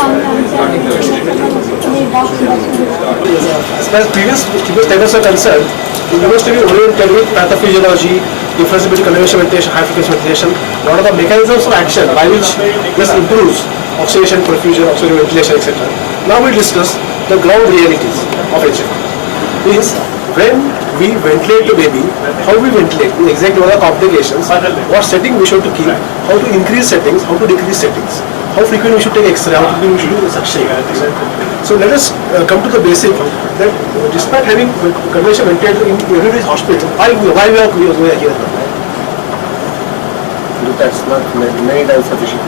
As far as previous standards are concerned, it used to be oriented with pathophysiology, differentiability, conventional ventilation, high frequency ventilation. What are the mechanisms of action by which this improves oxidation, perfusion, oxygen ventilation, etc. Now we discuss the ground realities of HF. Means when we ventilate the baby, how we ventilate, exactly what are the complications, what setting we should to keep, how to increase settings, how to decrease settings, how frequent we should take X-ray, how frequent we should do suction. So let us come to the basic that despite having conventional ventilator in everybody's hospital, why we are here now? That's not many times sufficient.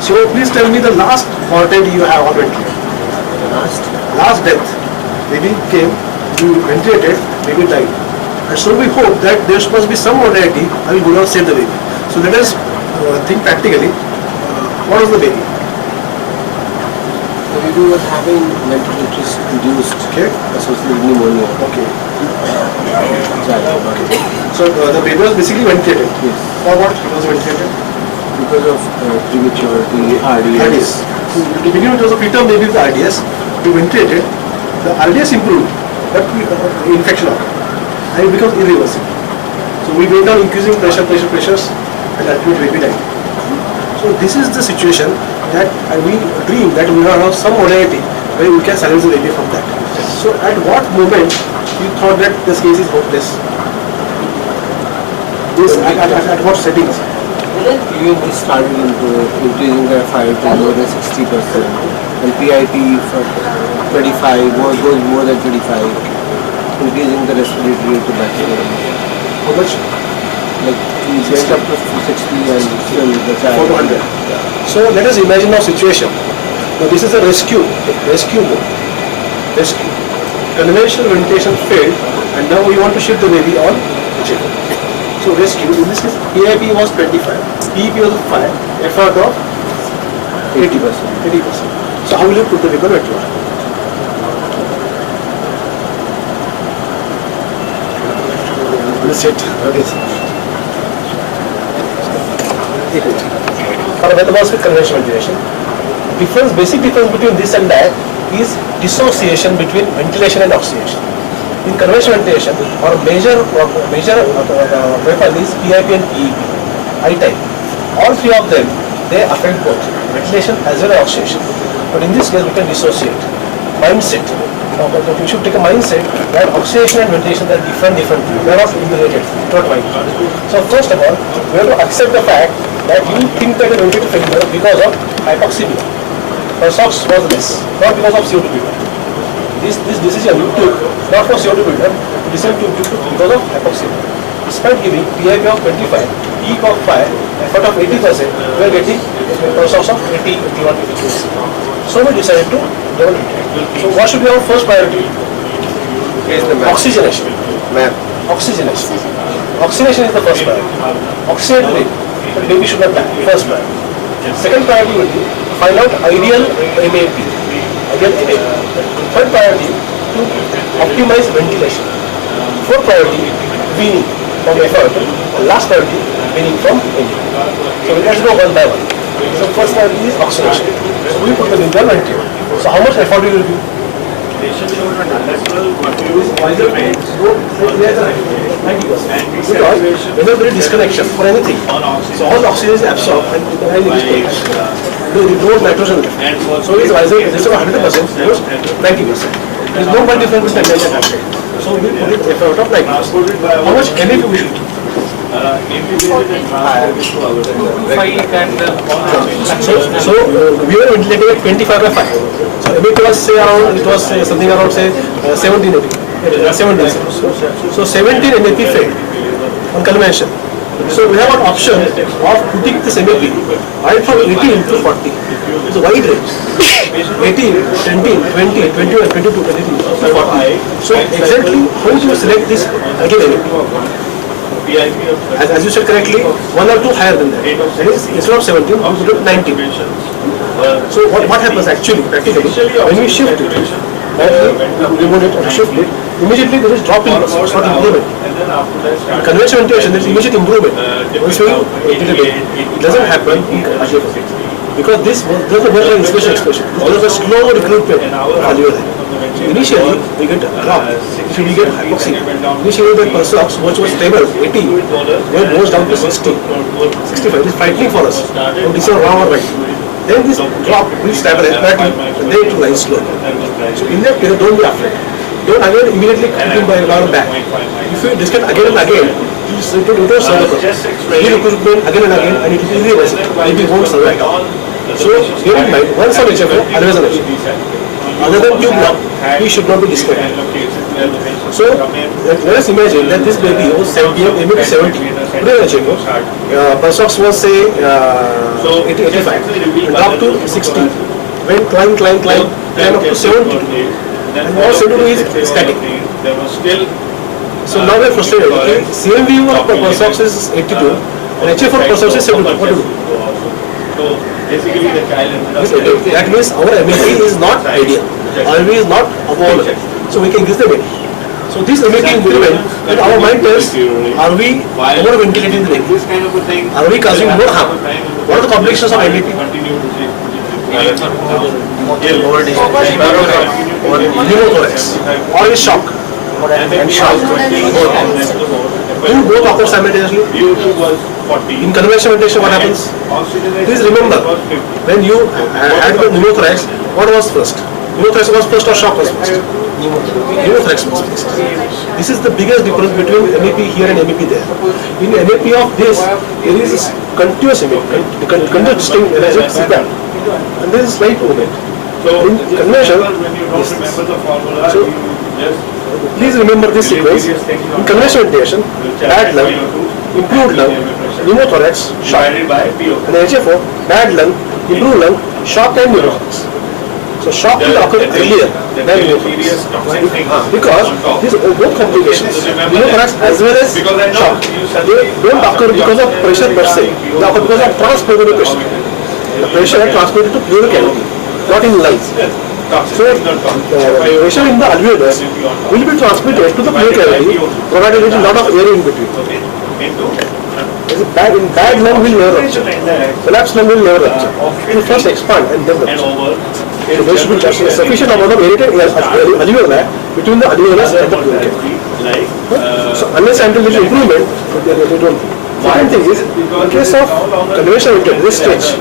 So please tell me the last mortality you have on ventilator. Last death. Baby came, you ventilated, baby died. And so we hope that there must be some mortality and we do not save the baby. So let us think practically. What was the baby? The baby was having ventilator induced associated pneumonia. Okay. So the baby was basically ventilated. Yes. For what he was ventilated? Because of prematurity, RDS. So to begin with, it was a preterm baby with RDS. We ventilated. The RDS improved, but infection occurred, and it becomes irreversible. So we went on increasing pressures, and ultimately baby died. So this is the situation that we dream that we will have some modality where we can salvage the baby from that. So at what moment you thought that this case is hopeless? At what settings? We started increasing the FI to more than 60%, and PIP for 25 goes more than 25, increasing the respiratory rate to maximum. How much? Like we went up to 60 and still the child. 400. So let us imagine our situation. Now this is a rescue mode. Rescue. Conventional ventilation failed, and now we want to shift the baby on HF. So rescue, in this case, PIP was 25, PEP was 5, effort of 80%. So how will you put the baby on ventilator? Sit. Okay. For atmospheric conventional ventilation, basic difference between this and that is dissociation between ventilation and oxygenation. In conventional ventilation, our major weapon is PIP and PEP, I-type. All three of them, they affect both ventilation as well as oxygenation. But in this case, we can dissociate. Mindset. We should take a mindset that oxygenation and ventilation are different. They are not integrated. Not mind. So first of all, we have to accept the fact that you think that the ventilator failure because of hypoxemia. Or SOx was less, not because of CO2 buildup. This decision you took not for CO2 buildup, decision you took because of hypoxemia. Despite giving PIP of 25, PEP of 5, effort of 80%, we are getting SOx of 80, 81, 82%. So we decided to level it. So what should be our first priority? Oxygenation. Oxygenation. Oxygenation is the first priority. Oxygenate the baby. The baby should not die. First priority. Second priority will be find out ideal MAP. Third priority to optimize ventilation. Fourth priority weaning from effort. And last priority weaning from MAP. So we can go one by one. So first priority is oxygenation. So we put the baby on ventilator. So how much effort will be? Because whenever there is disconnection for anything, so all oxygen is absorbed and it is no nitrogen left. So it is either instead of 100%, it was 90%. There is no much difference between 90 and 100. So we put it effort of 90%. How much MAP we should? So we were ventilating at 25 by 5. So MAP was say around, it was something around say 17 MAP. 17. So 17 MAP failed on convention. So we have an option of putting this MAP right from 18 to 40. It's a wide range. 18, 20, 20, 21, 22, 23, 40. So exactly how do you select this again MAP? As you said correctly, one or two higher than that. That is, instead of 17, we put it 19. So what happens actually, practically, when we shift it, remove it and shift it, immediately there is drop in loss, it's not improvement. In conventional ventilation, there is immediate improvement. Once we ventilate it, it doesn't happen in ITF. because this was the vertical inspiration expression. There was a slow recruitment of alveoli. Initially, we get a drop. Initially, we get hypoxia. Initially, the pulse ox, which was stable, 80, when it goes down to 60, 65. It is frightening for us. So this is wrong or right. Then this drop will stabilize, and then it will rise slowly. So in that period, don't be afraid. Don't again immediately come by your back. If you discuss again and again, you don't serve the purpose. You recruitment again and again, and it will be irreversible. Maybe it won't survive. So bear in mind, once on HFO, always on HFO. Other than tube lock, he should not be discarded. So let us imagine that this baby was 70, maybe 70. Today HFO, pulse ox was say 80, 85, and dropped to 60. When climb up to 70. And now 72 is static. So now we are frustrated. Okay, CMV for pulse ox is 82, and HF for pulse ox is 72. What to do? That means our MAP is not ideal. RV is not optimal. So we can increase the weight. So this MAP increment, and our mind tells, are we over ventilating the vein? Are we causing more harm? What are the complications of MAP? Pneumothorax or is shock and shock. Do both occur simultaneously? In conventional ventilation, what happens? Please remember, when you had the pneumothorax, what was first? Pneumothorax was first or shock was first? Pneumothorax was first. This is the biggest difference between MAP here and MAP there. In MAP of this, there is continuous MAP, continuous distinct energy signal, and there is slight movement. In conventional, so please remember this sequence. In conventional ventilation, bad lung, improved lung, pneumothorax, shock. And HFO, bad lung, improved lung, shock and pneumothorax. So shock will occur earlier than pneumothorax. Because these are both complications. Pneumothorax as well as shock. They don't occur because of pressure per se. They occur because of transplanted pressure. The pressure transported to pleural cavity, not in lungs. So pressure in the alveolus will be transmitted to the pleural cavity, provided there is a lot of air in between. In bad lung will never rupture. Collapsed lung will never rupture. It will first expand and then rupture. So there should be just a sufficient amount of aerated alveoli between the alveolus and the pleural cavity. So unless until there is improvement, they don't. Second thing is, in case of conventional ventilation, this stretch,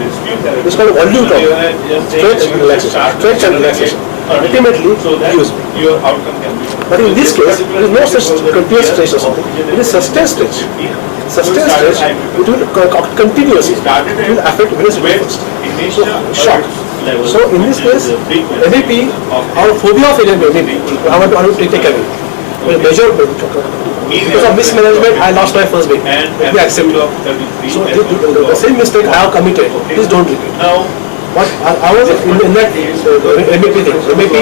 this is called volume drop, stretch and relaxation. Ultimately, use. But in this case, there is no such continuous stretch or something. It is sustained stretch. Sustained stretch, it will continuously, it will affect venous first. So, shock. So in this case, MAP, our phobia of MAP, I want to take away. Measure because of mismanagement, I lost my first weight. Let me accept it. So the same mistake I have committed, please don't repeat. But I was in that MAP thing, MAP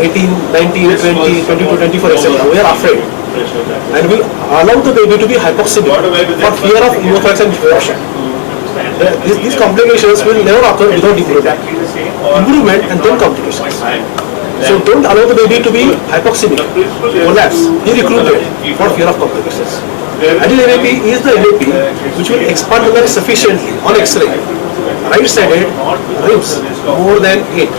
18, 19, 20, 22, 24, etc. We are afraid. And we allow the baby to be hypoxemic for fear of pneumothorax and fear of shock. These complications will never occur without improvement. Improvement and then complications. So don't allow the baby to be hypoxemic, collapse, recruited for fear of complications. Ideal MAP is the MAP which will expand the lung sufficiently on X-ray. Right-sided ribs more than 8.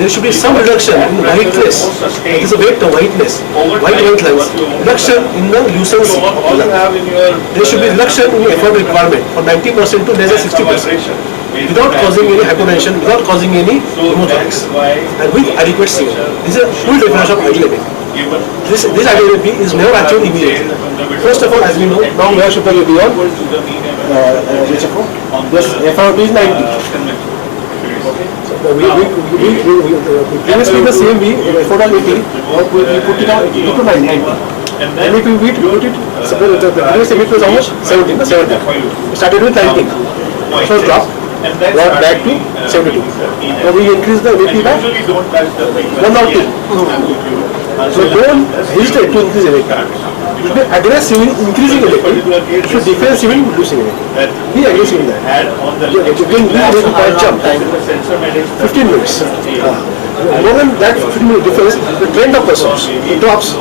There should be some reduction in whiteness. It is a weight of whiteness, white lungs, reduction in the lucency of the lung. There should be reduction in the effort requirement from 90% to less than 60%. Without causing any hypotension, without causing any pneumothorax, and with adequate CO. This is a full definition of ideal MAP. This ideal MAP is never achieved immediately. First of all, as we know, now we are shifting beyond HFO. Yes, FRP is 90. So previously the same we effort on 80, now we put it out to 90. And if we put it, the previous MAP was almost 17. We started with 19. So drop. Brought back to 72. So we increase the MAP by 1 or 2. So don't hesitate to increase MAP. You should be aggressive in increasing MAP. You should defensive in reducing MAP. Be aggressive in that. You can do MAP jump. 15 minutes. More than that 15 minute difference, the trend of pulse, it drops,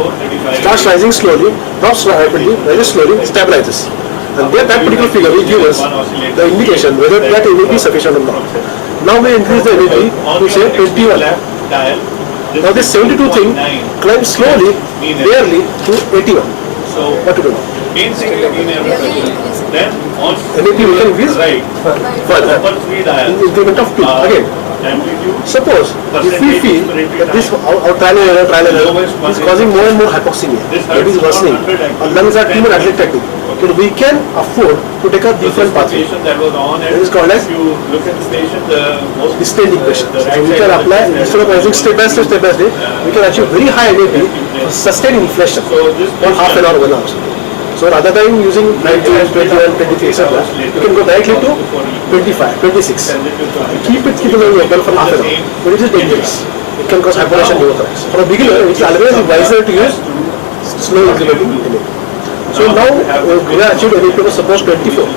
starts rising slowly, drops rapidly, rises slowly, stabilizes. And that particular figure will give us the indication whether that NAP is sufficient or not. Now we increase the NAP to say 21. Now this 72 thing climbs slowly, barely to 81. So What to do now? main thing is in everything. Then on NAP we can increase right, further. upper three In dials. increment of 2. Again, Amplitude. suppose if we feel that this our trial and error is causing more and more hypoxemia, it is worsening, our lungs are too much atlectic, then we can afford to take a different pathway. Station that was on, and It is called as if you look at the station, the most Distinct equation. the So right we side can of the apply, station instead of using step by step, we can achieve very high NAP for sustained inflation So this for half an hour, 1 hour. So rather than using 19, 21, 23, etc., you can go directly to 25, 26. Keep it open for half an hour, but it is dangerous. It can cause hypertension pneumothorax. For a beginner, it is always wiser to use slow incrementing NAP. So now we have achieved NAP of suppose 24.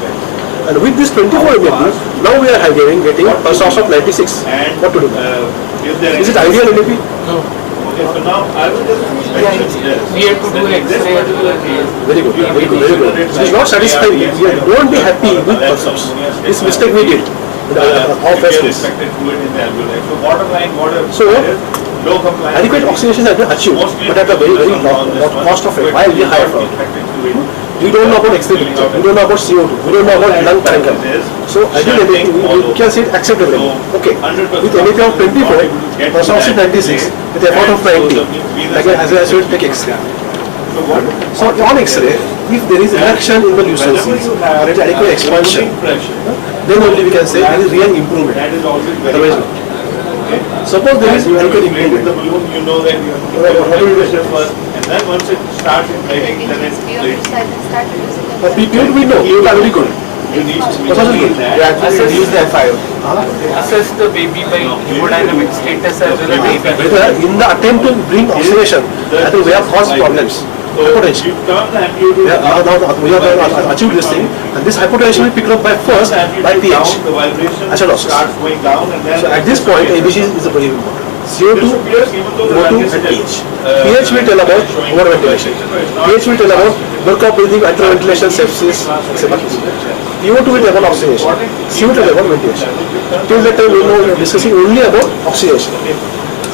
And with this 24 NAP, now we are getting pulse ox of 96. What to do? Is it ideal NAP? No. Okay, so now I will just mention this. We have to do X-ray. Very good, very good, very good. It is not satisfying. Don't be happy with pulse ox. This mistake we did. All first case. So bottom line, what So, low compliance. adequate oxygenation has been achieved, but at a very, very low cost of it. Why we higher from? We don't know about X-ray picture, we don't know about CO2, we don't know about lung parenchyma. So ideally we can say it acceptable. Okay, with NAP of 24, pulse ox is 96, with effort of 90, again as I said, take X-ray. So on X-ray, if there is reduction in the lucencies or it is adequate expansion, then only we can say there is real improvement. That is always very Otherwise, no. Suppose there is adequate with the improvement. balloon, you know that you have to What do you do? pressure first, and then once it starts inflating, then it's For PPO we know, you are very good. you need to What was it? We actually reduce the FIO. Assess the baby by hemodynamic status as well as baby. Whether in the attempt to bring oxygenation, I think we have caused problems. Hypotension. you turn the amplitude Now we have achieved this thing, and this hypotension will be picked up by first by down, pH. the vibration Acidosis. starts going down, and then So at this point, ABC is very important. CO2, disappears even though the O2 lung is and still, pH. pH will tell about overventilation. pH will tell about work of breathing, hyperventilation, sepsis, etc. PO2 will tell about oxygenation. CO2 will tell about ventilation. Till that time we are discussing only about oxygenation.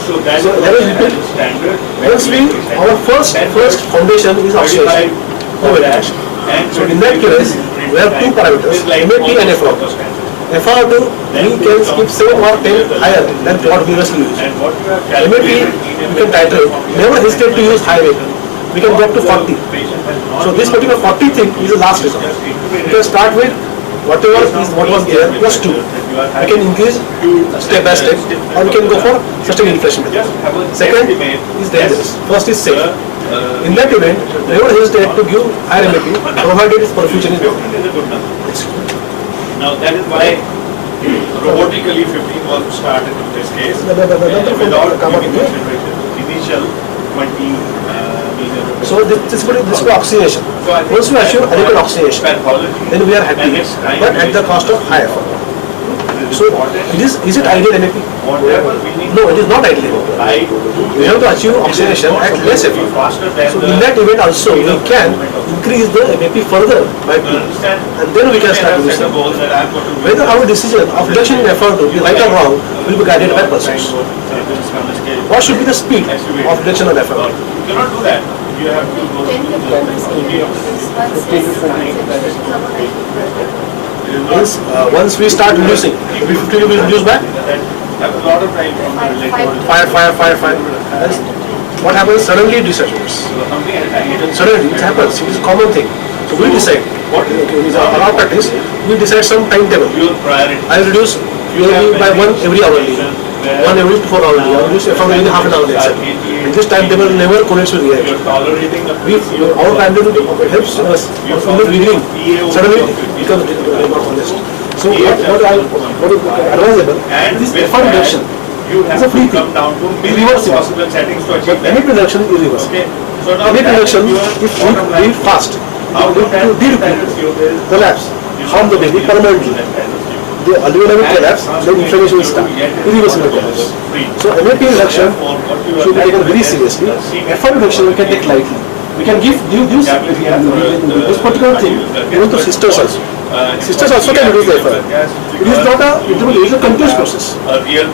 So that So let us repeat. standard. Once our first foundation is oxygenation, no ventilation. So in that case, we have two parameters, MAP and FO. FO2, we can skip 7 or 10 higher than what we previously used. And what you have MAP, calculated we can titrate. Never hesitate to use high rate. We can go up to 40. So this particular 40 thing is the last result. We can start with whatever is what was there plus 2. We can increase step by step, or we can go for sustained inflation. Second is dangerous. First is safe. In that event, never hesitate to give higher MAP, provided its perfusion is good. Now that is why robotically 15 was started in this case. Without giving consideration, initial 20 million. So this is oxygenation. Once we assure adequate oxygenation, then we are happy, but at the cost of high effort. So is it ideal NAP? No, it is not ideal. We have to achieve oxygenation at less effort. So in that event also we can increase the MAP further by 2, and then we can start using. Whether our decision of reduction in effort will be right or wrong will be guided by persons. What should be the speed of reduction of effort? You cannot do that. You have to go Means once we start reducing, it will be 50 rupees reduced by have a lot of time from the related. fire. What happens? Suddenly it desaturates. Suddenly it happens. It is a common thing. So we decide. What is our practice? We decide some timetable. Your priority. I will reduce maybe by 1 every hourly, 1 every 4 hourly. I will reduce from every half an hour. And this timetable never correlates with reality. You're tolerating the Our timetable helps us from the beginning. Suddenly it becomes not honest. So what is advisable is effort reduction. you It's have a free to come thing. down to It's minimum reversible. possible settings to But achieve any that. reduction is irreversible. Okay. So now Any that reduction, you are if we do it fast, out of that, collapse, harm the baby permanently. The alveolar will collapse, then inflammation will start. Irreversible collapse. So MAP reduction should be taken very seriously. Effort reduction we can take lightly. We can give this particular thing even to sisters also. Sisters also can reduce the effort. It is not a continuous process.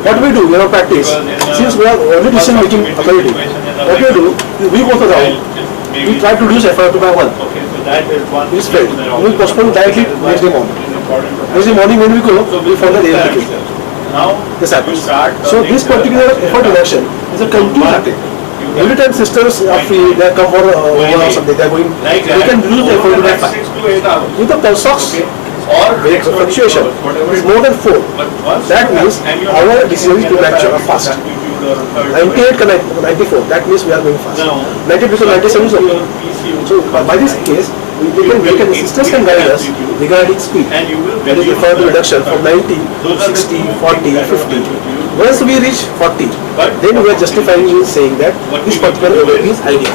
What we do in our practice, since we are already decision making authority, what we do, we go to the round, we try to reduce effort by 1. This failed. We will postpone directly next day morning. Next day morning when we go, we follow the application. This happens. So this particular effort reduction is a continuous activity. Every time sisters are free, they come for over or something, they are going, they can reduce the effort by 5. With the pulse ox fluctuation is more than 4. That means our decision is to lecture fast. 98 to 94, that means we are going fast. 90 because 97 is okay. So by this case, sisters can guide us regarding speed. That is the effort reduction from 90 to 60, 40, 50. Once we reach 40, then we are justifying in saying that this particular ABP is ideal.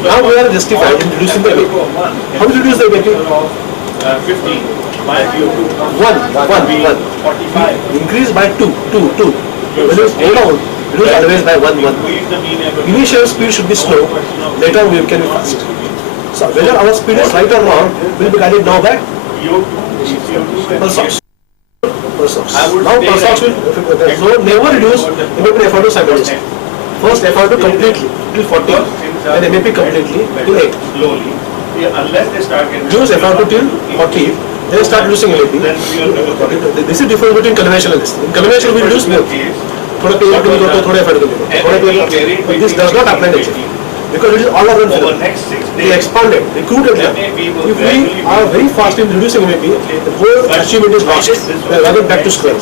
Now we are justified in reducing the ABP. How to reduce the ABP? 1. Increase by 2. When you go down, reduce always by 1. Initial speed should be slow, later we can be fast. So whether our speed is right or wrong will be guided now by pulse ox. Now pulse ox will never reduce MAP effort to simultaneously. First effort to completely till 40, then MAP completely till 8. Reduce effort to till 40, then start reducing MAP. This is difference between conventional and this. In conventional we reduce more. थोड़ा pair के लिए थोड़ा effort के लिए थोड़ा pair. But this does not apply nature. Because it is all around we expanded, recruited them. If we are very fast in reducing MAP, the whole achievement is lost. We are running back to square.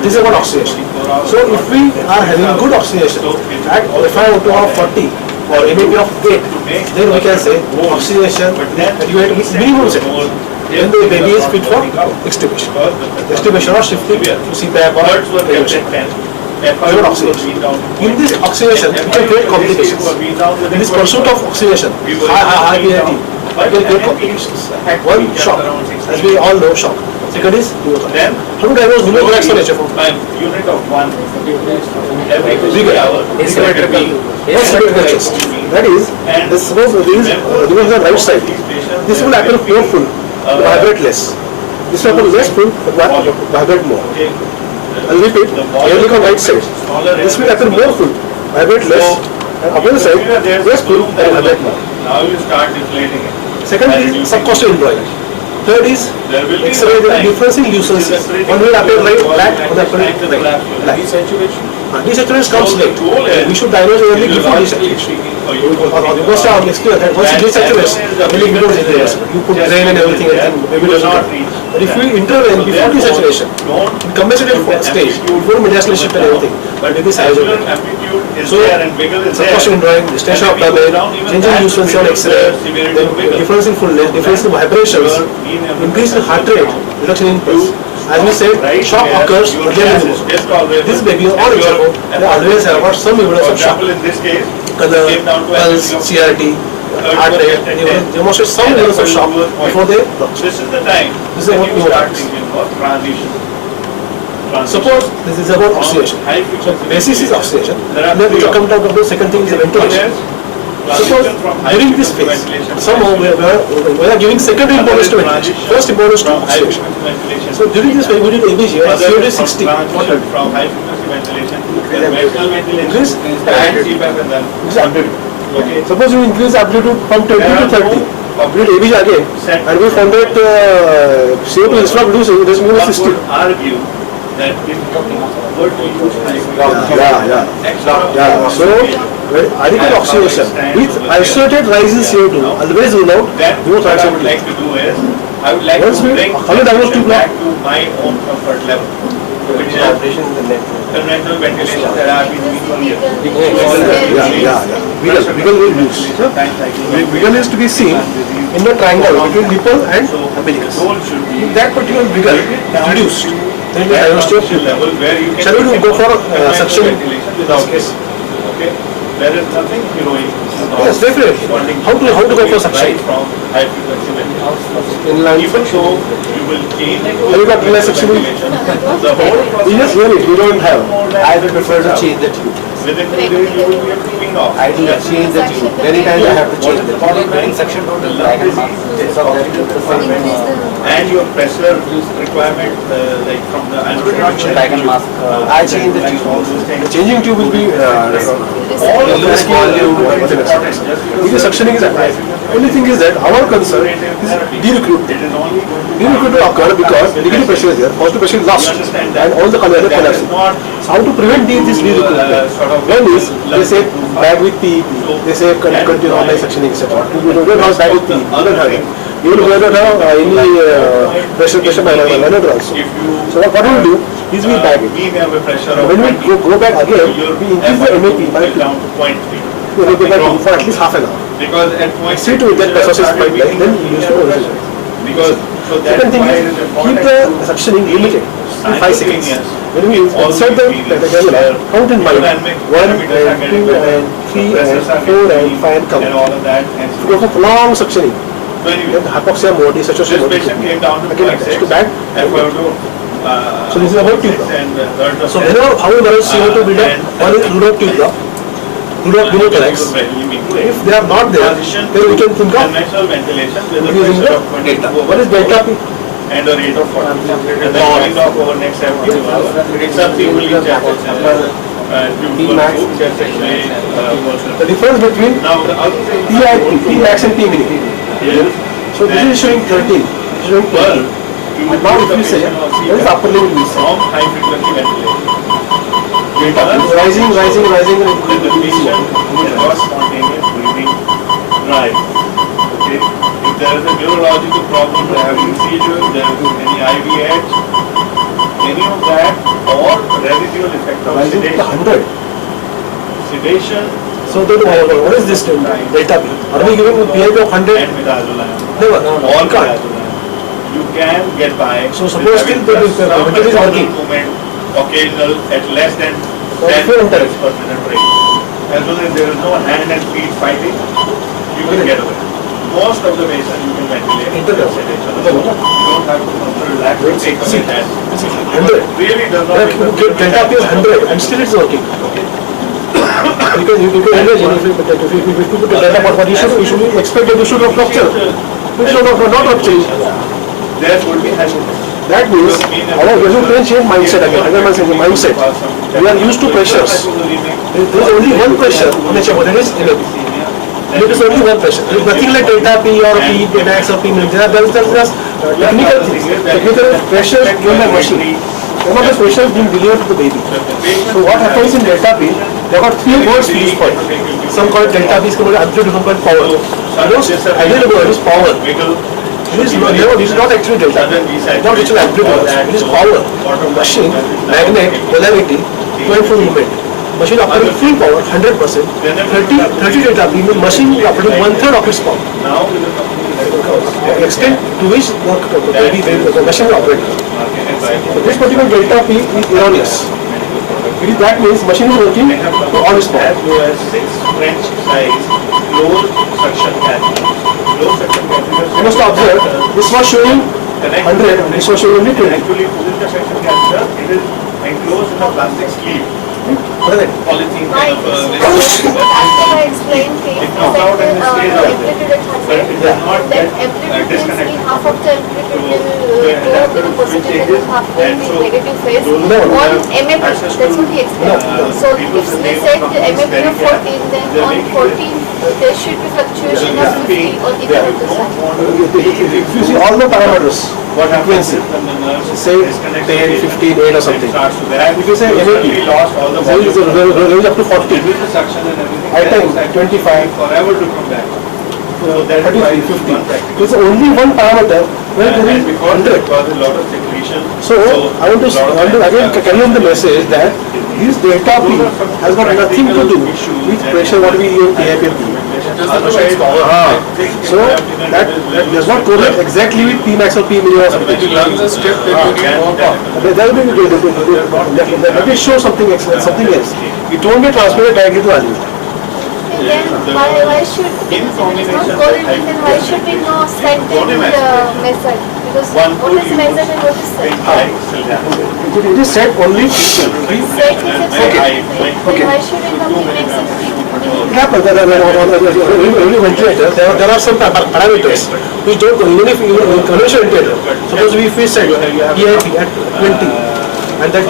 This is about oxidation. So if we are having good oxidation, at if I want to have 40 or MAP of 8, then we can say oxidation is minimum settings. Then the baby is fit for extubation. Extubation or shifting to CPAP or reduction. In this oxidation, we can create complications. In this pursuit of oxidation, high PIT, we can create complications. One, shock. As we all know, shock. Second is pneumothorax. How to diagnose pneumothorax for HFO? Unit of 1 Bigger. Asymmetrical chest. That is, suppose this is the right side. This will appear more full, vibrate less. This will appear less full, but vibrate more. I'll repeat, only on right side. This will appear more full, vibrate less, and opposite side, less full and vibrate more. Now you start deflating it. Second is subcostal indrawing. Third is X-ray, there is difference in lucency. One will appear right, black, one appear right, black. Desaturation comes late. We should diagnose early before desaturation. Once you desaturate, really we don't reverse. You put drain and everything and then maybe it doesn't come. But if we intervene before desaturation, in compensated stage, before mediastinal shift and everything, but it is isolated. So, subcostal indrawing, distinction of damage, change in lucency on X-ray, then difference in fullness, difference in vibrations, increase in heart rate, reduction in pulse. As we said, shock occurs again and again. This baby or HFO, they always have got some evidence of shock. Color, pulse, CRT, heart rate, they demonstrate some evidence of shock before they rupture. This is the time. This is about pneumothorax. Transition. Suppose this is about oxidation. So basis is oxidation. And then we come down to the second thing is the ventilation. Suppose during this phase, somehow we are giving secondary importance to ventilation. First importance to oxidation. So during this phase we did ABG, CO is 60. What happened? From high frequency ventilation to conventional ventilation Increase and CPAP and then This is amplitude. Okay. Suppose you increase amplitude from 20 to 30. We did ABG again and we found that CO2 instead of reducing, it is more 60. argue that if what we use So, adequate oxidation with isolated rise in CO2 always rule out what I would like to do is I would like Once to we- bring how do you diagnose two back to my own comfort level, which is conventional ventilation that I have been doing for years. Wiggle will use. Wiggle is to be seen in the triangle between nipple and umbilicus. Goal should be If that particular wiggle is reduced, then we diagnose your pupil. level where you can Shall we go for suction? ventilation in this case. Okay, there is nothing heroic. Yes, definitely. How to go for suction? Right from high frequency ventilation. Inline Even though you will change Have you got inline suction? ventilation, the whole process Yes, really, we don't have. I would prefer to change the tube. within 2 days you will be approving off. I do change the tube. Many times I have to change the tube. Section total And your pressure requirement, like from the I change the tube. all those things. The changing tube will be All of less that volume, is whatever. important. Because suctioning is applied. Only thing is that our concern is de-recruit. It is only De-recruit will occur because negative pressure is there, positive pressure is lost, and all the conveyor that collapse. is not So how to prevent this de-recruitment? One is, they say bag with PEP, they say continue online suctioning, etc. You don't have bag with PEP, you don't have it. Even we don't have any pressure manometer also. if you So what we will do is we bag it. we have a pressure of When we 20, go back again, your we increase the MAP by is 2. down to 0.3. We will go back to for at least half an hour. Because at point See to get pressure spike like then you use the original. because so that's Second thing why is, it is keep important. the suctioning limited to 5 seconds. When we insert the cannula, count in mind 1 and 2 and 3 and 4 and 5 and count. And all of that. And If you go for long suctioning, so anyway, then hypoxia mode is saturation this mode. patient came down to Again, 0.6 to back. and we have to So this is about tube block. and third of So that. whenever how we manage CO2 buildup, one is do not tube block, do not pneumothorax. If they are not there, then we can think of Conventional ventilation with a using pressure the of 24 what is delta P? and a rate of 40. And then going off over next 72 hours. It's a equally chest X-ray, The difference between Now the other thing PIP, P max and P min. is So this is showing 13, this is showing 12. And now if you say, what is the upper limit we say? from high frequency ventilation. Rising, rising, rising and When the patient has got spontaneous breathing drive. Okay. If there is a neurological problem, they are having seizure, there is any IVH, any of that, or residual effect of rising to sedation. 100. Sedation So then what is this delta P? Are we giving a PIP of 100? and midazolam. Never, All you can't. midazolam. You can get by. So suppose with still having the some ventilator is working. movement, occasional at less than 10 full interval. minutes per minute rate. As long as there is no hand and feet fighting, you can get away. Most of the patients you can ventilate with Interval. sedation alone. You don't have to relax or take away that. 100. Really does not make a Delta P is 100 and still it's working. Because you can imagine if you put the delta what you should expect that you should have rupture. Which should have not rupture. there would be hypotension. That means our visual change mindset again. Again, I say mindset. We are used to pressures. There is only one pressure on HMO, that is MAP. There is only one pressure. There is nothing like delta P or P max or P min. There is just technical things. Technical pressures given by machine. One of the pressures being delivered to the baby. So what happens in delta P? There are 3 words to use for it. Some call it delta P, some call it amplitude, some call it power. Those ideal word is power. It is not actually delta. Not actually amplitude. It is power. Machine, magnet, polarity, going for movement. Machine operating full power, 100%. 30 delta P means machine operating 1/3 of its power. Now with the company Extent to which the machine will operate. So this particular delta P is erroneous. That means machine is working to all its power. who has 6 French size closed suction catheters. Closed suction catheters. You must observe, this was showing 100 and this was showing only 20. Actually, within the suction catheter, it is enclosed in a plastic sleeve. Correct. Polythene Why? kind of After I explained things, It comes out and it stays out there. amplitude at 100, But it does not then get amplitude means disconnected. half of the amplitude will the go to the positive and half will and be so negative phase those No, on have MAP. access That's to, what he explained. So if people's we name set from the this MAP very of gap, 14, then they're on making 14 there should be fluctuation of 50 on either of the side. If you see all the parameters, what happens frequency, is when the nerves say disconnect 10, 15, 8 or something. it starts to vary. If you say So MAP, we lost all the there is a volume. range up to 40. With the suction and everything, High time, then it's actually 25. forever to come back. So that is why 33, it is 50. one practical. There's only one parameter where there And is because there 100. was a lot of secretion. So I want to again carry on the message that this delta P has got nothing to do with pressure what we use PIP and P. So that does not correlate exactly with P max or P min or something. There will be let me show something else. It won't be transmitted directly to alveoli. Then why should, if it is not correlated, then why should we know scientific method? Because one what could is use measured and what is said? things like sildenafil. It is said only. Said is Okay. then why should incomplete make sense? It happens that every ventilator, there are some parameters which don't go, even if you conventional ventilator, suppose if we set PIP at 20 and that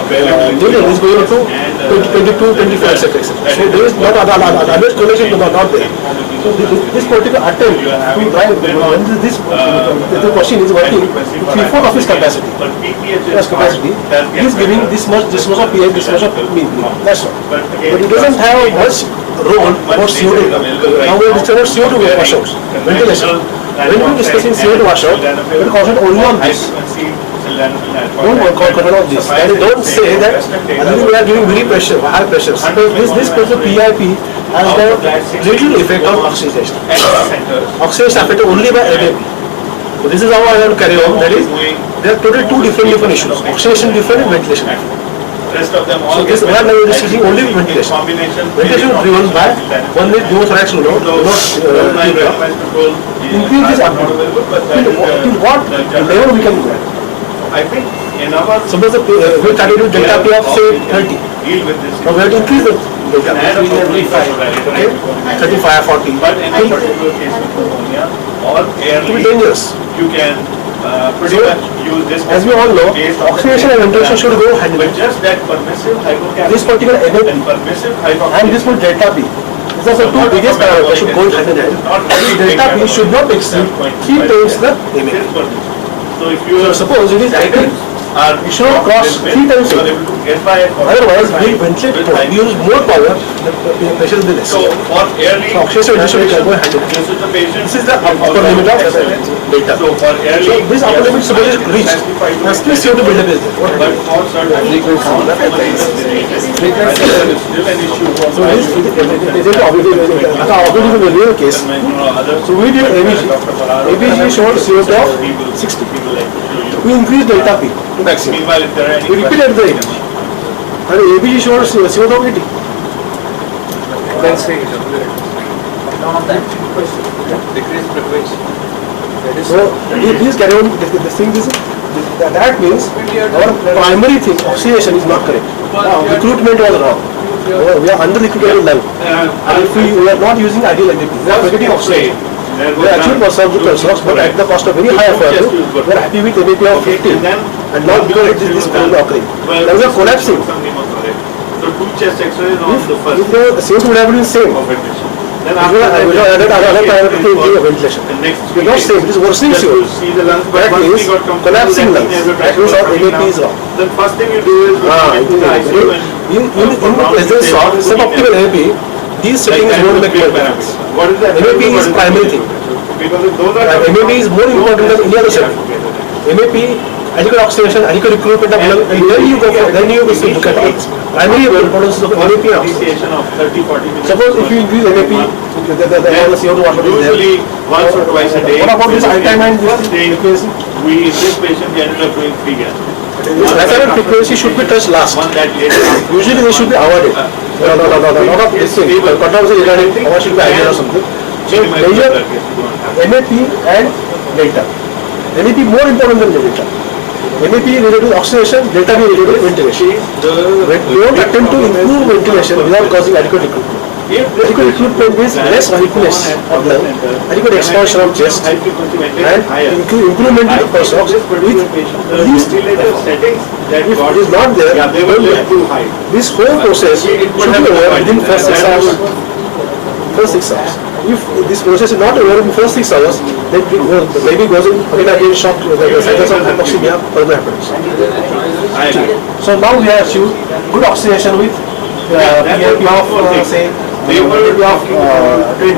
needle is going to 22, 24, etc. So there is not other convention is not there. So this particular attempt to drive, when the machine is working, 3/4 of its capacity, is giving this much of PIP, this much of mean. That's all. But it doesn't have much role for CO2. Now we are discussing CO2 washouts, ventilation. When we are discussing CO2 washout, we will concentrate only on this. Don't concentrate on this. And don't say that we are giving very pressure, high pressure. Suppose this pressure PIP has got little effect on oxidation. Oxidation affected only by MAP. So this is how I want to carry on. That is, there are totally two different issues. Oxidation different and ventilation different. So this one now we are discussing only ventilation. Ventilation is driven by one is pneumothorax load, increase this up till what level we can go. I think in our Suppose we started with delta P of say 30. deal with this. Now we have to increase the delta P. 35, 40. But in a particular case of pneumonia or air It will be leak, dangerous. you can pretty much use this. As we all know, based on oxidation and ventilation should go hand in But hand. just that permissive hypocapnia This particular MAP and permissive and hypoxia. this one delta P. These are the two biggest parameters should go hand in hand. Delta P should not exceed 3 times the MAP. So if you So suppose it is 80, are it should not cross 3 times you are it. able to get by it. Otherwise, we ventilate more, we use more power, the pressure will be less. So for air leak, So oxidation ventilation will go hand in hand. this is the patient. This is the upper limit of delta. So for air So leak, this upper limit is supposed to reach. Now still CO2 buildup is there. What but happens? for certain frequency is still an issue. So this is the real case. So we did ABG. ABG showed CO2 of 60. We increased delta P to maximum. Meanwhile, if there are any We repeated the ABG. And ABG showed CO2 of 80. Then say down on that decrease frequency. That is So these carry on this thing. That means our primary thing, oxidation, is not correct. Recruitment was wrong. We are under recruited level. And if we are not using ideal NDP, we are forgetting oxidation. We are actually percent to persons, but at the cost of very high effort, we are happy with NDP of 15 and not because this problem occurring. There is a collapsing. So two chest x-rays on the first. If the CO2 would have been same, Then if we have added other parameter to the ventilation. the next It is not same, it is worsening just CO2. to see the lungs, but That once means we got comfortable collapsing that lungs. thing, as a That means our pressure NAP is now, wrong. then first thing you do is look into the ICU and In the presence of suboptimal NAP, these settings won't make more difference. What is that? NAP is primary thing. Because if those are MAP is more important than any other setting. MAP, adequate oxidation, adequate recruitment of lung, and then you go for, then you will look at others. Primary importance of MAP and oxidation. appreciation of 30-40 minutes. Suppose if you increase MAP, the CO2 water is there. Usually once or twice a day. What about this item and this First day, frequency? we in this patient we ended up doing 3 gas. This item and frequency should be touched last. One that later. Usually they should be avoided. No, not of this thing. Controls is regarding or should be ideal or something. So measure MAP and delta. MAP more important than delta. MAP related to oxidation, delta B related to ventilation. Don't attempt to improve ventilation without causing adequate recruitment. Adequate recruitment means less weakness of lung, adequate expansion of chest, and improvement in pulse ox with least effort. settings that If got it is not there, they were too high. this whole process should be over within first 6 hours. First 6 hours. If this process is not over in first 6 hours, then the baby goes in again shock, the cycles of hypoxemia further happens. I agree. So now we have achieved good oxidation with PIP of say They were PIP of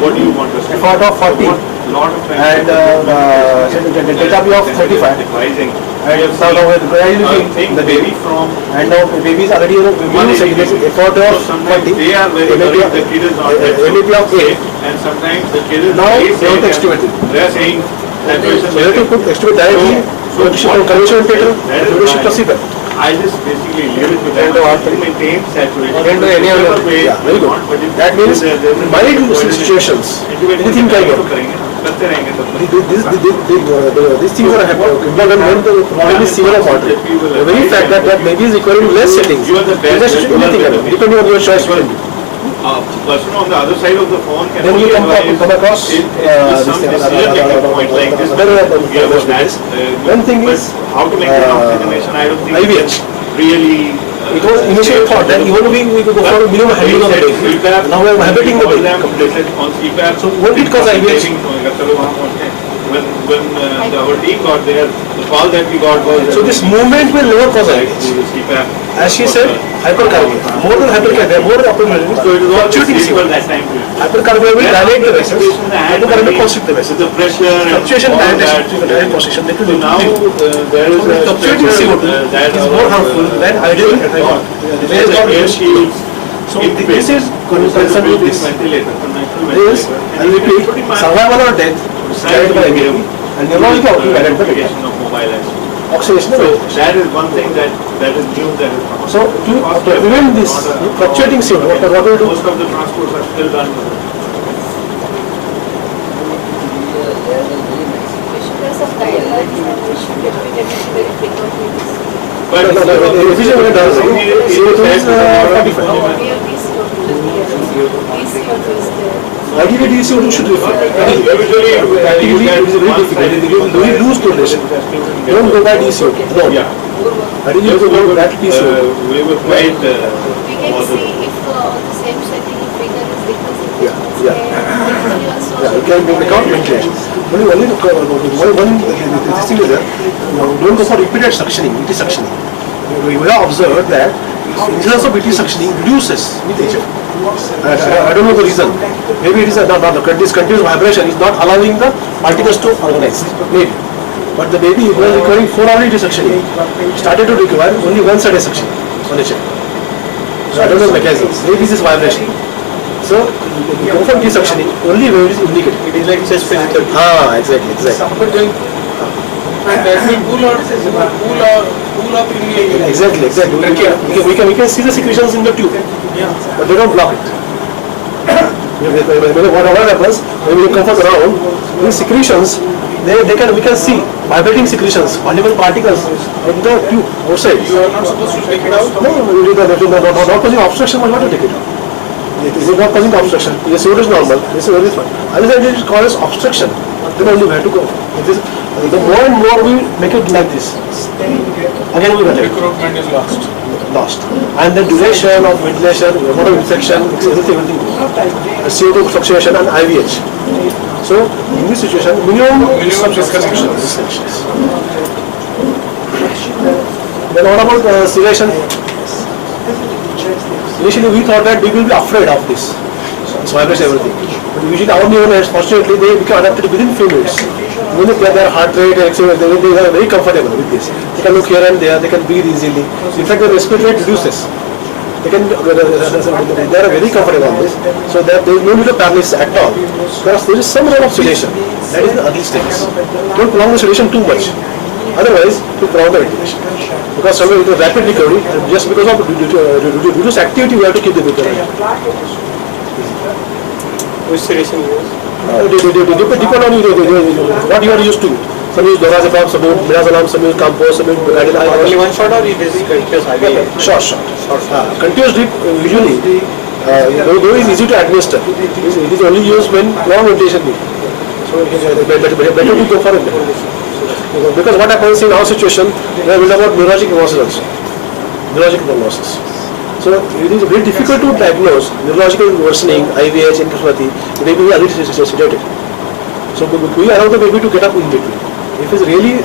what do you want to say? effort of 40 Lot of and the delta P of 35. Rising. And so now we're gradually the baby. from And now the baby is already effort so of sometimes 40, they are very worried the kid is not that MAP of 8. and sometimes the kid is Now very they sick have to and extubate it. they are saying saturation So you have to put extubate directly, so to shift from conventional ventilator, you have to shift to CPAP. I just basically leave it to them to maintain saturation. Can do any other Whichever way yeah, very you good. want, but if That means there is in minute situations, anything can go. करते रहेंगे तब तक। These things are important when the problem is severe or moderate. The very fact that baby is requiring less settings, You are the best anything that you are depending on your choice. Person on the other side of the phone can Then you only come across some decision-making point like this. One thing But is how to make an oxygenation, I don't think IVH. really. It was initially thought that even we go for a minimum handling of the baby. Now we are habituating the baby completely. On CPAP. So what did cause IVH? When our team got there, the call that we got was. So this movement will never cause IVH. CPAP. As she said, hypercarbia. More than hypercarbia, more than hypercarbia. So it is fluctuating Fluctuating CO. that time period. Hypercarbia will dilate the vessels. Hypercarbia will constrict the vessels. The pressure and Fluctuation, all dilation, that. dilate constriction. They So will now there is a fluctuating CO2 is more harmful than ideal hypercarbia. So this is concerned with this. This, I repeat, survival or death is carried by baby and neurological outcome carried by baby. of mobile apps. Oxidation. So that is one thing that is new that is not. So to prevent this fluctuating CO2, what will we do? Most of the transports are still done with it. We should have some guidelines and we should be very frequent with this. But No, the efficient way does it. CO2 is 45. We have DCO2 is there. Ideally, DCO2 should reflect. usually Practically, it is very difficult. We lose correlation. Don't go by DCO2. No. Yeah. Ideally, you go back to DCO2. We were quite. We can see if the same setting if figure is decreasing. Yeah. Yeah, you can make out ventilation. But only one this thing is that don't go for repeated suctioning, VT suctioning. We have observed that incidence of VT suctioning reduces with age. I don't know the reason. Maybe it is this continuous vibration is not allowing the particles to organize. Maybe. But the baby was requiring 4-hour VT suctioning. Started to require only one side suctioning on a child. So I don't know the mechanism. Maybe this is vibration. So, you go for desuctioning only where it is indicated. It is like chest physical. Exactly. Exactly. We can see the secretions in the tube, but they don't block it. Whatever happens, when you come from around, these secretions, we can see vibrating secretions, multiple particles in the tube outside. You are not supposed to take it out? No, not causing obstruction, but not to take it out. It is not causing obstruction. Yes, it is normal. This is very fine. Otherwise, it causes obstruction. Then only we have to go. The more and more we make it like this, again we will Recruitment is lost. lost. And the duration of ventilation, amount of infection, everything. CO2 fluctuation and IVH. So, in this situation, minimum discussions. Then what about sedation? Initially we thought that we will be afraid of this. So vibration everything. But usually our neonates, fortunately, they become adapted within few minutes. Even if their heart rate, they are very comfortable with this. They can look here and there, they can breathe easily. In fact, the respiratory rate reduces. They are very comfortable on this. So there is no need of paralysis at all. Because there is some level of sedation. That is the early stages. Don't prolong the sedation too much. Otherwise, to prolong the ventilation. Because somewhere it is rapid recovery, and just because of reduced activity, we have to keep the baby alive. Which sedation you use? Depend on what you are used to. Some use dorazepam, some use midazolam, some use compost, some use Only one shot or it is continuous IV? Short. Continuous drip usually, though is easy to administer. It is only used when long ventilation needed. So better to go for it. Because what happens in our situation, we are worried about neurologic neuroses also. Neurologic prognosis. So it is very difficult to diagnose neurological worsening, IVH, encephalopathy. The baby is sedated. So we allow the baby to get up in between. If it's really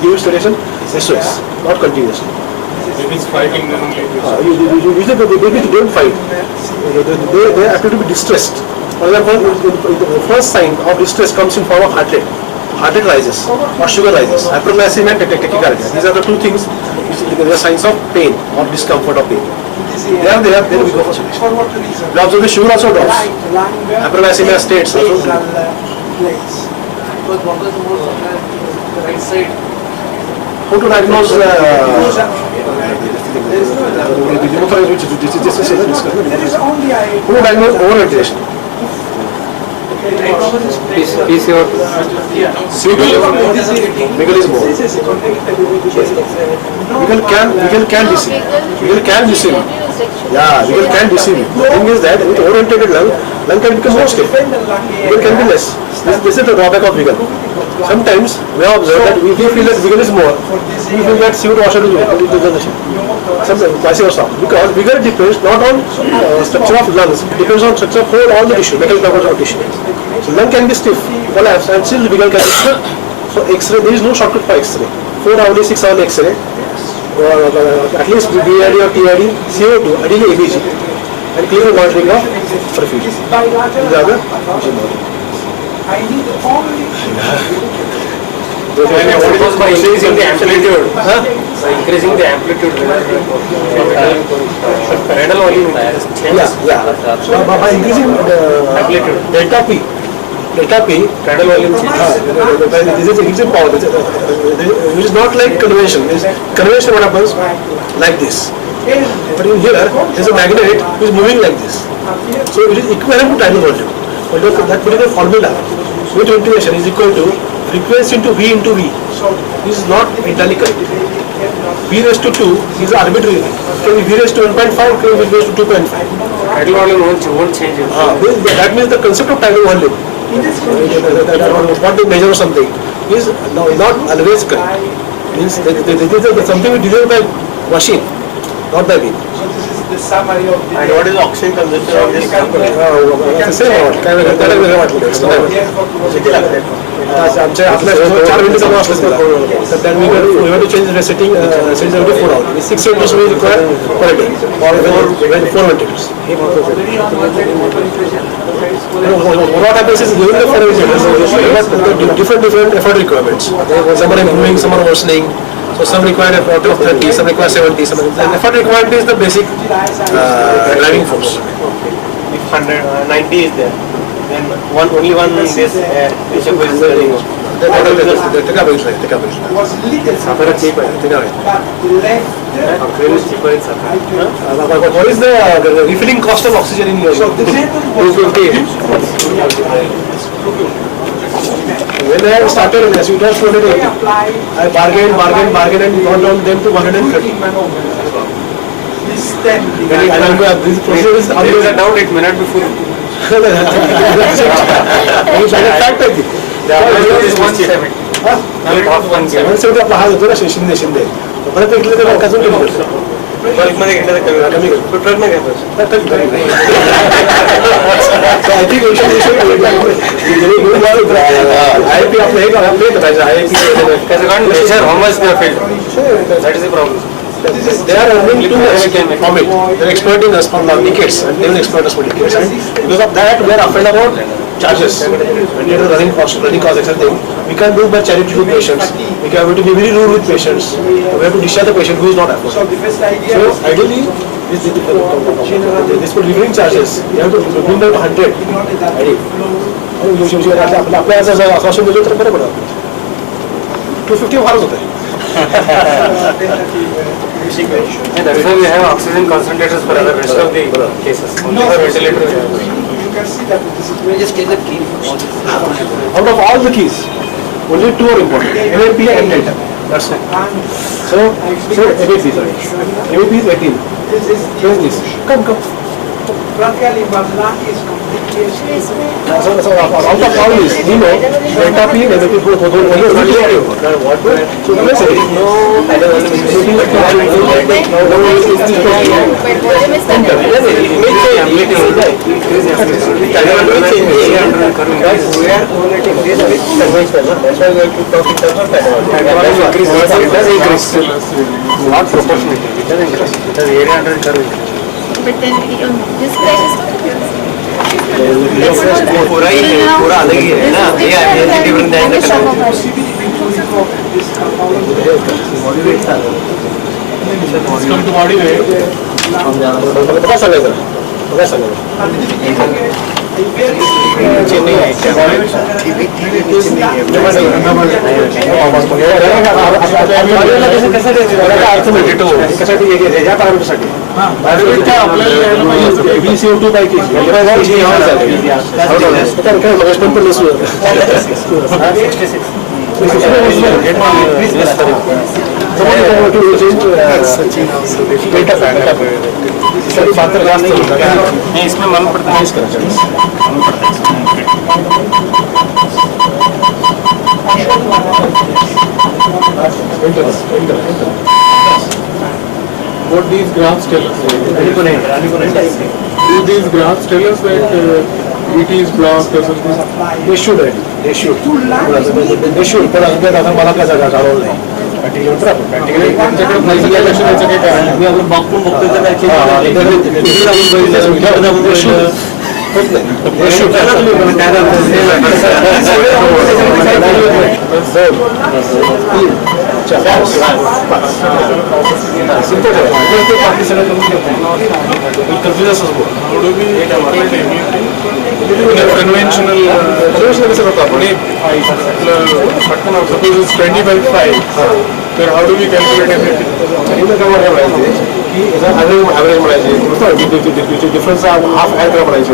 give sedation, SOS, not continuously. It is fighting Usually the babies don't fight. They appear to be distressed. For example, the first sign of distress comes in form of heart rate. Heart rate rises or sugar rises, hyperglycemia and tachycardia. These are the two things which are signs of pain or discomfort of pain. They are there, then we go for sedation. We observe the sugar also drops. Hyperglycemia states also drop. How to diagnose who diagnose overventilation? PCO. Vehicle is more. Vehicle can deceive. Vehicle can deceive. Yeah, vehicle can deceive. The thing is that with orientated lung can become more stiff. Vehicle can be less. This is the drawback of vehicle. Sometimes we have observed that we feel that vehicle is more. We feel that CO2 washer is low. Sometimes vice versa. Because vehicle depends not on structure of lungs, it depends on structure of whole all the tissue, mechanical properties of tissue. So lung can be stiff, collapse, and still vehicle can be stiff. So X-ray, there is no shortcut for X-ray. 4 hourly, 6 hourly X-ray. At least BID or TID, CO2, ideally ABG, and clear monitoring of perfusion. These are the vision model. Suppose by increasing the amplitude, by increasing the amplitude, pedal volume changes. Yeah. By increasing the Amplitude. delta P, Pedal volume changes. this is increasing power. It is not like convention. Convention what happens like this. But in here, there is a magnet which is moving like this. So it is equivalent to tidal volume. But that particular formula with ventilation is equal to frequency into V into V. This is not entirely correct. V raised to 2 is arbitrary. Can be V raised to 1.5, can be V raised to 2.5. Pedal volume won't change. That means the concept of tidal volume, what they measure something, is not always correct. Means something we designed by machine, not by me. And what is the oxygen consumption of this company? That's the same आमच्या आपल्या 4 मिनिटं जमा असलं तर then we have to change the setting every 4 hours. 6 ventilators we require per day or 4 ventilators. What happens is during the 4 ventilators, different effort requirements. Some are improving, some are worsening. So some require effort of 30, some require 70. The effort requirement is the basic driving force. If 90 is there, then only one this HFO is there. Take a baseline. Sapphire cheap, take a What is the refilling cost of oxygen in your unit? 250. When I started, as you just told it, I bargained and got down them to 130. This process is always a doubt, it may not be full. The average is 170. आपला हात होतो ना शिंदे परत घेतलं तर अजून कमी करतो बल्कमध्ये घेतलं तर कमी ट्रक नाही घेतो. I think we should IIP आपलं हे करायचं IIP Because you can't measure how much they have filled. That is the problem. They are earning too much from it. They are exploiting us for decades, and they will exploit us for decades. And because of that, we are afraid about charges. When you are running costs, etc. We can't do by charity to patients. We have to be very rude with patients. We have to discharge the patient who is not affordable. So ideally, this for delivering charges, we have to bring them to 100. आपल्या आश्वासन दिलं तर बरं पडतं 250 फारच होतं. And that's why we have oxygen concentrators for the rest of the cases. Only for ventilator we have. Out of all the keys, only 2 are important, AVP and delta. That's it. So AVP, sorry. AVP is 18. Here's this. Come. So out of all this, we know delta P negative for only what? So let's say Not proportionate. It does increase. It has area under the curve. But then this price is not पूरा अलग ही है ना ये different है come to body weight. Chennai आहे ह्या पॅरामीटरसाठी VCO2 पैकी इसमें मालूम पड़ता है What these graphs tell us? Do these graphs tell us that it is blocked or something? They should. पण अजून आता मला काय जागा जाणवलं नाही. त्यांच्याकडे पैसे त्याचं काही कारण नाही. मी आपण बघून बघतोय तर काय conventional suppose it's 20/5, then how do we calculate everything? Difference half add करा म्हणायची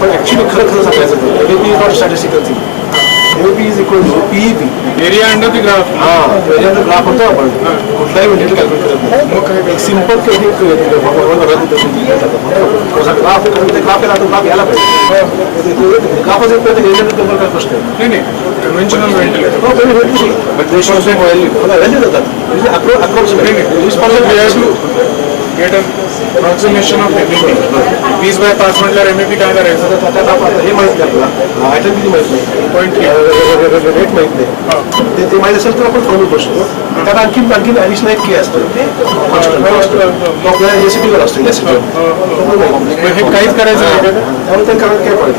पण ॲक्च्युली खरं सांगायचं MAP is not statistical thing. MAP is equal to PEP. Area under the graph. त्याच्यानंतर ग्राफ होतो आपण कुठलाही व्हेंटिलेटर कॅल्क्युलेट करत नाही. मग काय सिम्पल ग्राफ यायला पाहिजे. ग्राफच एक पाहिजे काय प्रश्न आहे. नाही conventional ventilator. Get an approximation of MAP. 20/5 म्हटल्यावर MAP काय करायचं? हे माहित नाही आपल्याला आयटम किती माहित नाही रेट माहित नाही ते माहित असेल तर आपण फॉलो करू शकतो. त्यात आणखी ॲडिशनल एक के असतं आपल्याला रेसिपीवर असतो हे काहीच करायचं नाही का? त्यामुळे ते करायला काय पाहिजे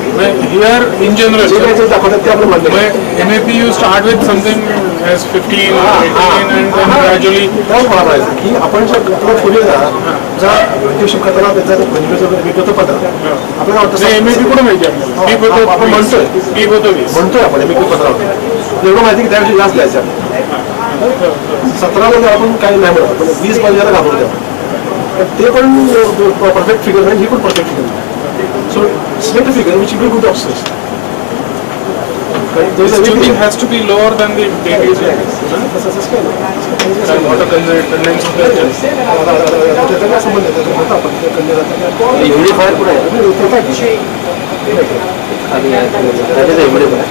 Here in general, जे काही दाखवतात ते आपलं मान्य आहे. MAP you start with something as 15 or 18 and then gradually. त्यामुळे मला म्हणायचं की आपण जर खोलीला जर व्हेंटिलेशन करताना त्याचा होतं 15 आपल्याला वाटतं MAP कुठं माहिती आपल्याला? आपण म्हणतोय म्हणतोय आपण MAP 15 एवढं माहिती की त्याविषयी जास्त द्यायचं 17 मध्ये आपण काही नाही म्हणत पण 20 मध्ये घाबरतो ते पण परफेक्ट फिगर नाही ही पण परफेक्ट फिगर नाही. सो set figure which be good options. Everything has to be lower than the data. Water condense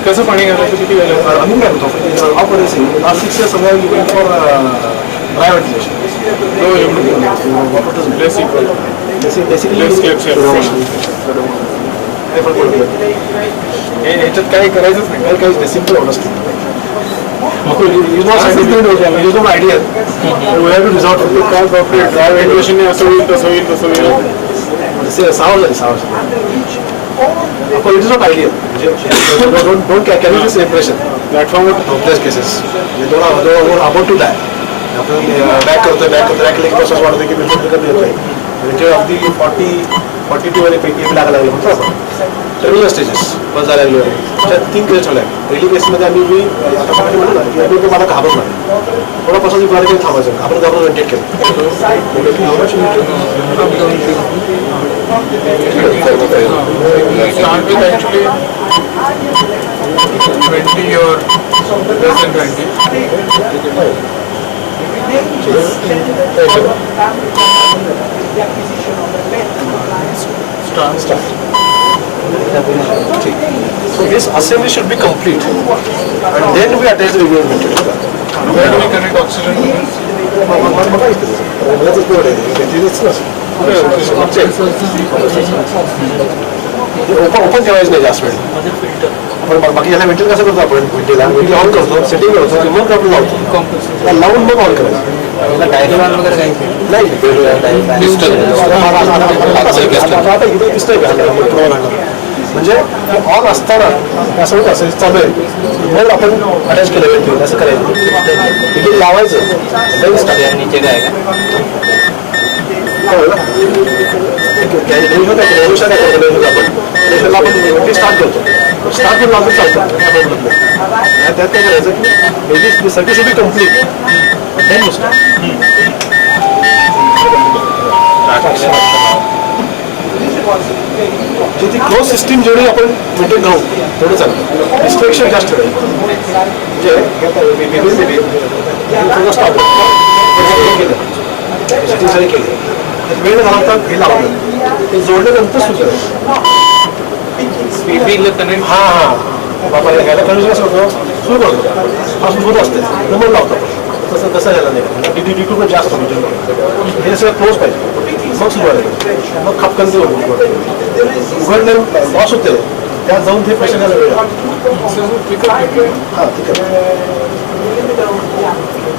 कसं पाणी घालायचं किती घालायचं? आम्ही काय होतो आपण 6 years ago we went for dry ventilation. No, less equal. Basically Less याच्यात काही करायचंच नाही. काही simple honestly use not idea we have to resort काय बापरे ड्राय व्हेंटिलेशन असं होईल तसं होईल तसं होईल. सावध आपण it is not idea don't carry this impression प्लॅटफॉर्मवर plus cases about to that आपण बॅक करतो एक प्रोसेस वाढतो की बिल्डिंग कमी होत नाही म्हणजे अगदी 42 वर पैकी लागा लागलं म्हणतो आपण टर्मिनल स्टेजेस बस झाल्या लागले त्यात 3 केस ठेवल्या. पहिली केसमध्ये आम्ही आता म्हणलं की आम्ही मला घाबरत नाही थोडापासून काही थांबायचं आपण घाबरून वेंटेट केलं. Start with actually 20 or less than 20. Start. So this assembly should be complete and then we attach the regular ventilator. Where do we connect oxygen to this? Open ठेवायचं नाही जास्त वेळ. आपण बाकी याला वेंटिल कसं करतो आपण वेंटिला ऑन करतो सेटिंग करतो मग आपण लावतो लावून मग ऑन करायचं नाही. इथे दिसतंय का म्हणजे ऑन असताना असं होतं असं चालू आहे मग आपण अटॅच केलं वेंटिल असं करायचं वेंटिल लावायचं नीचे काय त्याला आपण स्टार्ट करतो स्टार्ट करून लावतो चालतं काय प्रॉब्लेम नाही त्यात काय करायचं की baby circuit should be complete then ती क्लोज सिस्टीम जेवढी आपण मेंटेन राहू तेवढं चालतं डिस्ट्रॅक्शन जास्त वेळ म्हणजे थोडं स्टॉप केलं सिस्टीमसाठी केलं वेळ घालवतात हे लावलं ते जोडल्यानंतर सुरू बेबीला कनेक्ट हां हां बाबा ह्याला कन्व्हिन्स कसं होतं सुरू करतो हा सुरू होत असते नंबर लावतो तसं तसं यायला नाही डिक्रुटमेंट जास्त होतं हे सगळं क्लोज पाहिजे मग सुरू व्हायला मग खपकन ते उघडणे लॉस होते त्यात जाऊन ते पैसे द्यायला वेळ हां ठीक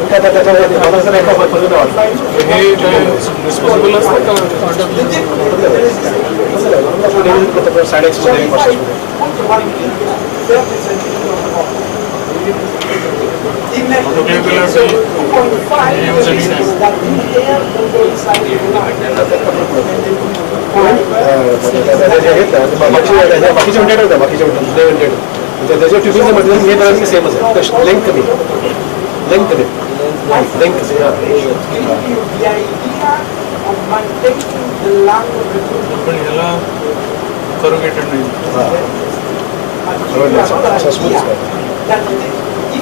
आहे त्याच्यावर एका पद्धतीने वाटतं हे रिस्पॉन्सिबल असतं का साडे एक्समध्ये बाकीचे वेंटेड होत्या बाकीचे वेंटेड त्याच्या ट्युबिंगचं मटेरियल हे करायचं सेमच आहे लेंथ कमी लेंथ कमी लेंथ पण ह्याला करुगेटेड नाही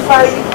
हां